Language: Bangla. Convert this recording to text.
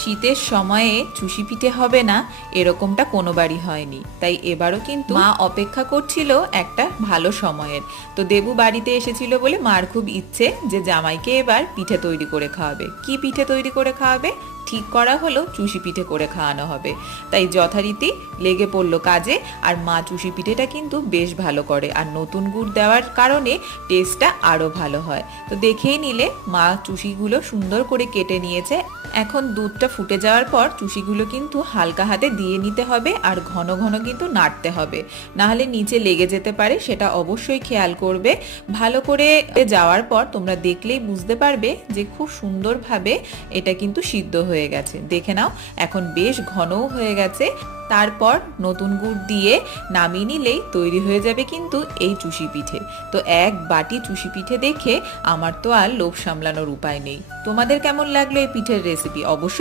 শীতের সময়ে চুষি পিঠে হবে না এরকমটা কোনোবারই হয়নি, তাই এবারও কিন্তু মা অপেক্ষা করছিল একটা ভালো সময়ের। তো দেবু বাড়িতে এসেছিল বলে মার খুব ইচ্ছে যে জামাইকে এবার পিঠে তৈরি করে খাওয়াবে। কি পিঠে তৈরি করে খাওয়াবে ঠিক করা হলো, চুষি পিঠে করে খাওয়ানো হবে। তাই যথারীতি লেগে পড়লো কাজে। আর মা চুষি পিঠেটা কিন্তু বেশ ভালো করে, আর নতুন গুড় দেওয়ার কারণে টেস্টটা আরও ভালো হয়। তো দেখেই নিলে মা চুষিগুলো সুন্দর করে কেটে নিয়েছে। এখন দুধটা ফুটে যাওয়ার পর চুষিগুলো কিন্তু হালকা হাতে দিয়ে নিতে হবে, আর ঘন ঘন কিন্তু নাড়তে হবে, নাহলে নিচে লেগে যেতে পারে, সেটা অবশ্যই খেয়াল করবে। ভালো করে যাওয়ার পর তোমরা দেখলেই বুঝতে পারবে যে খুব সুন্দরভাবে এটা কিন্তু সিদ্ধ হয়ে গেছে। দেখে নাও, এখন বেশ ঘনও হয়ে গেছে। তারপর নতুন গুড় দিয়ে নামিয়ে নিলেই তৈরি হয়ে যাবে কিন্তু এই চুষি পিঠে। তো এক বাটি চুষি পিঠে দেখে আমার তো আর লোভ সামলানোর উপায় নেই। তোমাদের কেমন লাগলো এই পিঠের রেসিপি অবশ্যই